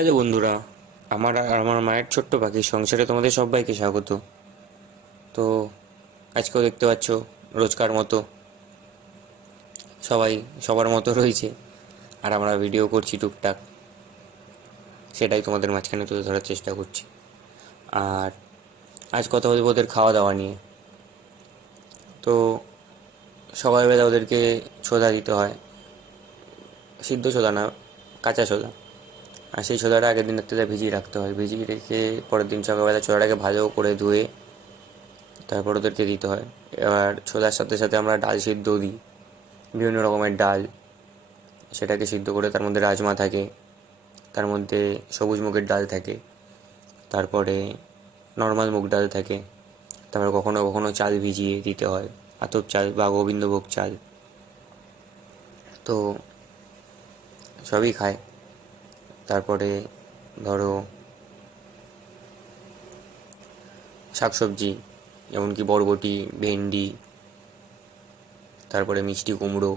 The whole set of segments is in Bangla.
হ্যালো বন্ধুরা, আমার আর আমার মায়ের ছোট্ট পাখির সংসারে তোমাদের সবাইকে স্বাগত। তো আজকেও দেখতে পাচ্ছ রোজকার মতো সবাই সবার মতো রয়েছে, আর আমরা ভিডিও করছি টুকটাক, সেটাই তোমাদের মাঝখানে তুলে ধরার চেষ্টা করছি। আর আজ কথা বলবো ওদের খাওয়া দাওয়া নিয়ে। তো সকালবেলা ওদেরকে ছোলা দিতে হয়, সিদ্ধ ছোলা না, কাঁচা ছোলা। আর সেই ছোলাটা আগের দিন রাত্রে ভিজিয়ে রাখতে হয়, ভিজিয়ে রেখে পরের দিন সকালবেলা ছোলাটাকে ভালো করে ধুয়ে তারপর ওদেরকে দিতে হয়। এবার ছোলার সাথে সাথে আমরা ডাল সিদ্ধও দিই, বিভিন্ন রকমের ডাল, সেটাকে সিদ্ধ করে তার মধ্যে রাজমা থাকে, তার মধ্যে সবুজ মুগের ডাল থাকে, তারপরে নর্মাল মুগ ডাল থাকে, তারপরে কখনো কখনো চাল ভিজিয়ে দিতে হয়, আতপ চাল বা গোবিন্দভোগ চাল। তো সবই খায়। তারপরে ধরো শাকসবজি, যেমন কি বরবটি, ভেন্ডি, তারপরে মিষ্টি কুমড়ো,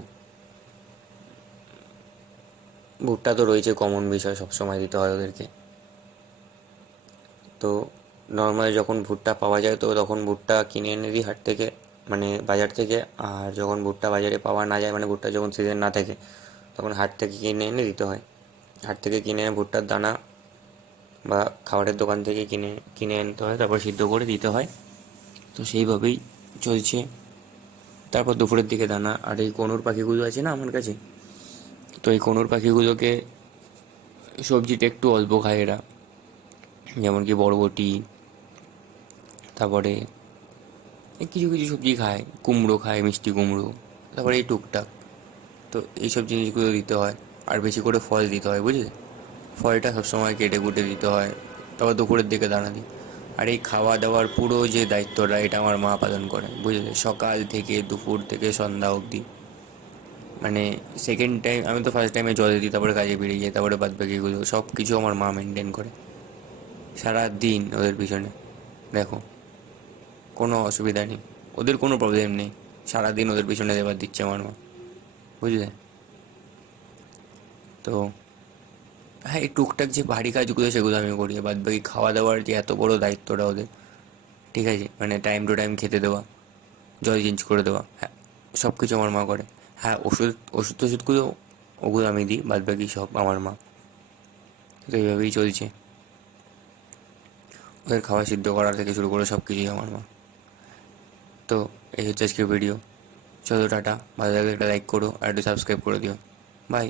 ভুট্টা তো রয়েছে, কমন বিষয়, সবসময় দিতে হয় ওদেরকে। তো নর্মালি যখন ভুট্টা পাওয়া যায় তো তখন ভুট্টা কিনে এনে দিই হাট থেকে, মানে বাজার থেকে। আর যখন ভুট্টা বাজারে পাওয়া না যায়, মানে ভুট্টা যখন সিজন না থাকে, তখন হাট থেকে কিনে এনে দিতে হয়। হাট থেকে কিনে এনে ভুট্টার দানা বা খাবারের দোকান থেকে কিনে কিনে আনতে হয়, তারপর সিদ্ধ করে দিতে হয়। তো সেইভাবেই চলছে। তারপর দুপুরের দিকে দানা। আর এই কোনুর পাখিগুলো আছে না আমার কাছে, তো এই কোনুর পাখিগুলোকে সবজিটা একটু অল্প খায় এরা, যেমন কি বরবটি, তারপরে এই কিছু কিছু সবজি খায়, কুমড়ো খায়, মিষ্টি কুমড়ো, তারপরে এই টুকটাক। তো এইসব জিনিসগুলো দিতে হয়। আর বেশি করে ফল দিতে হয়, বুঝলে? ফলটা সবসময় কেটে কুটে দিতে হয়। তারপর দুপুরের দিকে দানা দিই। আর এই খাওয়া দাওয়ার পুরো যে দায়িত্বটা, এটা আমার মা পালন করে, বুঝলে? সকাল থেকে দুপুর থেকে সন্ধ্যা অবধি, মানে সেকেন্ড টাইম আমি তো ফার্স্ট টাইমে জল দিই, তারপরে কাজে বেরিয়ে যাই, তারপরে বাদ বাকিগুলো সব কিছু আমার মা মেনটেন করে সারা দিন ওদের পিছনে। দেখো, কোনো অসুবিধা নেই, ওদের কোনো প্রবলেম নেই, সারাদিন ওদের পিছনে দেবার দিচ্ছে আমার মা, বুঝলে? তো হ্যাঁ, এই টুকটাক যে ভারী কাজগুলো সেগুলো আমি করি, বাদ বাকি খাওয়া দাওয়ার যে এত বড় দায়িত্বটা ওদের, ঠিক আছে, মানে টাইম টু টাইম খেতে দেওয়া, জল চেঞ্জ করে দেওয়া, হ্যাঁ, সব কিছু আমার মা করে। হ্যাঁ, ওষুধ ওষুধ টষুধগুলো ওগুলো আমি দিই, বাদ বাকি সব আমার মা। তো এইভাবেই চলছে। ওদের খাওয়া সিদ্ধ করা থেকে শুরু করে সব কিছুই আমার মা। তো এই হচ্ছে আজকের ভিডিও। চলো টাটা, ভালো লাগলে একটা লাইক করো আর একটু সাবস্ক্রাইব করে দিও। বাই।